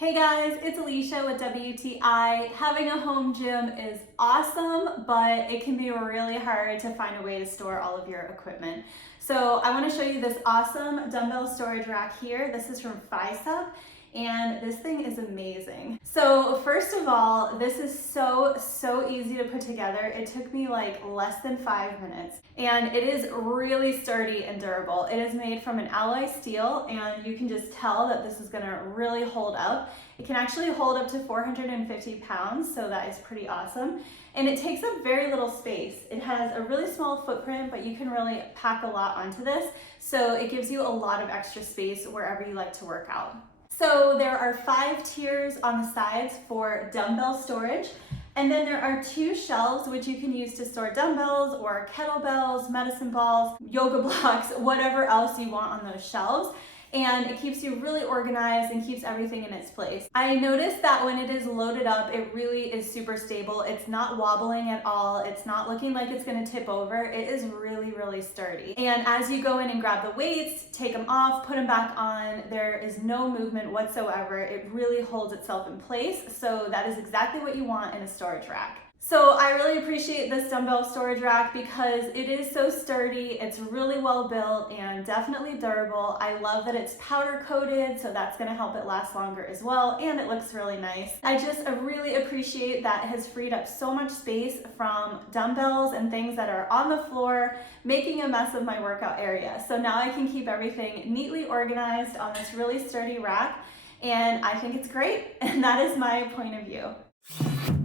Hey guys, it's Alicia with WTI. Having a home gym is awesome, but it can be really hard to find a way to store all of your equipment. So I want to show you this awesome dumbbell storage rack here. This is from FISUP, and this thing is amazing. So first of all, this is so easy to put together. It took me like less than 5 minutes, and it is really sturdy and durable. It is made from an alloy steel, and you can just tell that this is gonna really hold up. It can actually hold up to 450 pounds, so that is pretty awesome. And it takes up very little space. It has a really small footprint, but you can really pack a lot onto this, so it gives you a lot of extra space wherever you like to work out. So there are 5 tiers on the sides for dumbbell storage, and then there are 2 shelves which you can use to store dumbbells or kettlebells, medicine balls, yoga blocks, whatever else you want on those shelves. And it keeps you really organized and keeps everything in its place. I noticed that when it is loaded up, it really is super stable. It's not wobbling at all. It's not looking like it's gonna tip over. It is really sturdy. And as you go in and grab the weights, take them off, put them back on, there is no movement whatsoever. It really holds itself in place. So that is exactly what you want in a storage rack. So I really appreciate this dumbbell storage rack because it is so sturdy, it's really well built and definitely durable. I love that it's powder coated, so that's gonna help it last longer as well, and it looks really nice. I just really appreciate that it has freed up so much space from dumbbells and things that are on the floor, making a mess of my workout area. So now I can keep everything neatly organized on this really sturdy rack, and I think it's great, and that is my point of view.